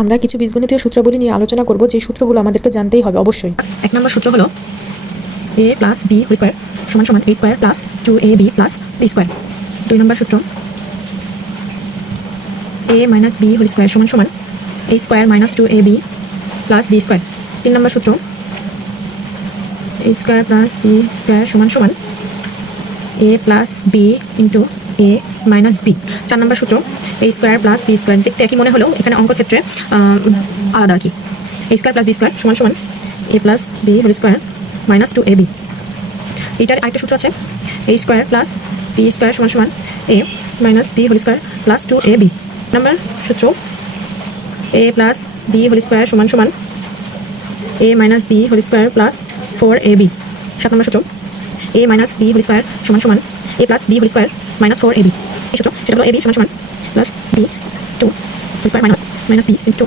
আমরা কিছু বীজগণিতীয় সূত্রাবলী নিয়ে আলোচনা করব, যে সূত্রগুলো আমাদেরকে জানতেই হবে অবশ্যই। এক নম্বর সূত্র হলো a plus b whole square সমান সমান a square plus 2ab plus b square. 2 নম্বর সূত্র a minus b whole square সমান সমান a square minus 2ab plus b square. 3 নম্বর সূত্র a square plus b square সমান সমান a plus b into a minus b। 4 নম্বর সূত্র a square plus b square. দেখতে একই মনে হলেও এখানে অঙ্ক ক্ষেত্রে আলাদা আর কি। a square plus b square সমান সমান a plus b whole square minus 2ab। এইটার আরেকটা সূত্র আছে a square plus b square সমান সমান a minus b whole square plus 2ab। Number সূত্র a plus b whole square সমান সমান a minus b whole square plus 4ab। 7 number সূত্র a minus b whole square সমান সমান a plus b whole square minus 4ab। এই সূত্র এটা হলো ab সমান সমান plus b 2 whole square minus b into